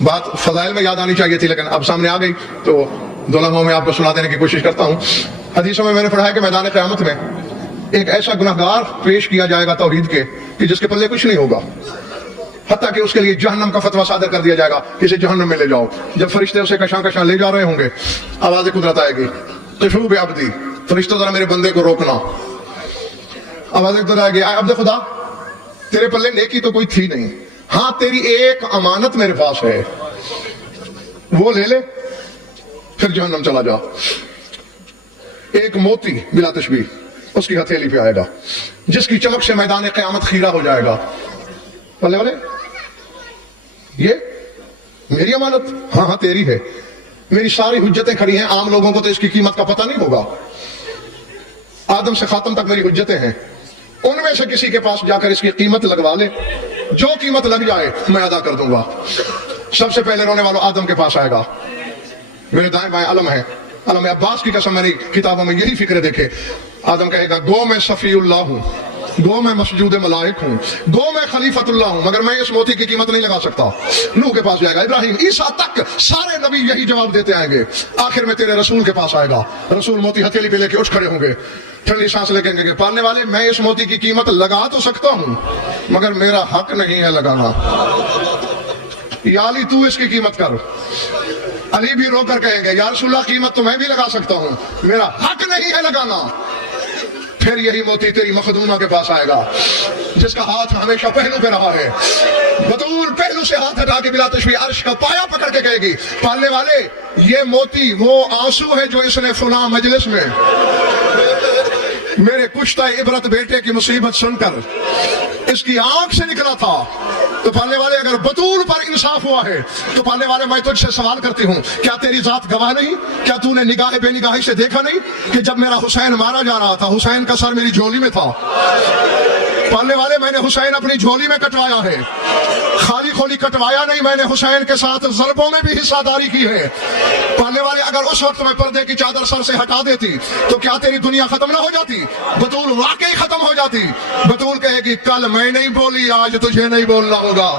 بات فضائل میں یاد آنی چاہیے تھی لیکن اب سامنے آ گئی تو دو لمحوں میں آپ کو سنا دینے کی کوشش کرتا ہوں. حدیثوں میں نے پڑھا ہے کہ میدان قیامت میں ایک ایسا گناہگار پیش کیا جائے گا توحید کے کہ جس کے پلے کچھ نہیں ہوگا، حتیٰ کہ اس کے لیے جہنم کا فتویٰ صادر کر دیا جائے گا کہ اسے جہنم میں لے جاؤ. جب فرشتے اسے کشاں کشاں لے جا رہے ہوں گے، آواز قدرت آئے گی، قفوا بعبدی، فرشتوں ذرا میرے بندے کو روکنا. آواز قدرت آئے گی، اے عبد خدا تیرے پلے نیکی تو کوئی تھی نہیں، ہاں تیری ایک امانت میرے پاس ہے، وہ لے لے پھر جہنم چلا جا. ایک موتی بلا تشبیہ اس کی ہتھیلی پہ آئے گا جس کی چمک سے میدان قیامت خیرہ ہو جائے گا. بلے بلے یہ میری امانت؟ ہاں ہاں تیری ہے. میری ساری حجتیں کھڑی ہیں، عام لوگوں کو تو اس کی قیمت کا پتہ نہیں ہوگا. آدم سے خاتم تک میری حجتیں ہیں، ان میں سے کسی کے پاس جا کر اس کی قیمت لگوا لے، جو قیمت لگ جائے میں ادا کر دوں گا. سب سے پہلے رونے والوں آدم کے پاس آئے گا. میرے دائیں بائیں علم ہے، علم عباس کی قسم، میں نے کتابوں میں یہی فکر دیکھے. آدم کہے گا گو میں صفی اللہ ہوں، گو میں مسجود ملائک ہوں، گو میں خلیفت اللہ ہوں، مگر میں اس موتی کی قیمت نہیں لگا سکتا. نوح کے پاس جائے گا، ابراہیم، عیسیٰ تک سارے نبی یہی جواب دیتے آئیں گے. آخر میں تیرے رسول کے پاس آئے گا، رسول موتی ہتھیلی پہ لے کے اٹھ کھڑے ہوں گے، ٹھنڈی سانس لے کے پالنے والے میں اس موتی کی قیمت لگا تو سکتا ہوں مگر میرا حق نہیں ہے لگانا. یا علی تو اس کی قیمت کر. علی بھی رو کر کہیں گے یا رسول اللہ قیمت تو میں بھی لگا سکتا ہوں، میرا حق نہیں ہے لگانا. پھر یہی موتی تیری مخدومہ کے پاس آئے گا جس کا ہاتھ ہمیشہ پہلو پہ رہا ہے. بطول پہلو سے ہاتھ ہٹا کے بلا تشبیہ عرش کا پایا پکڑ کے کہے گی پالنے والے یہ موتی وہ آنسو ہے جو اس نے فلاں مجلس میں میرے کشتہ عبرت بیٹے کی مصیبت سن کر اس کی آنکھ سے نکلا تھا. تو پالنے والے اگر بطول پر انصاف ہوا ہے تو پالنے والے میں تجھ سے سوال کرتی ہوں، کیا تیری ذات گواہ نہیں؟ کیا تو نے نگاہ بے نگاہی سے دیکھا نہیں کہ جب میرا حسین مارا جا رہا تھا حسین کا سر میری جھولی میں تھا؟ پالنے والے میں نے حسین اپنی جھولی میں کٹوایا ہے، خالی کھولی کٹوایا نہیں، میں نے حسین کے ساتھ ضربوں میں بھی حصہ داری کی ہے. پالنے والے اگر اس وقت میں پردے کی چادر سر سے ہٹا دیتی تو کیا تیری دنیا ختم نہ ہو جاتی؟ بطول واقعی ختم ہو جاتی. بطول کہے گی کل میں نہیں بولی آج تجھے نہیں بولنا ہوگا.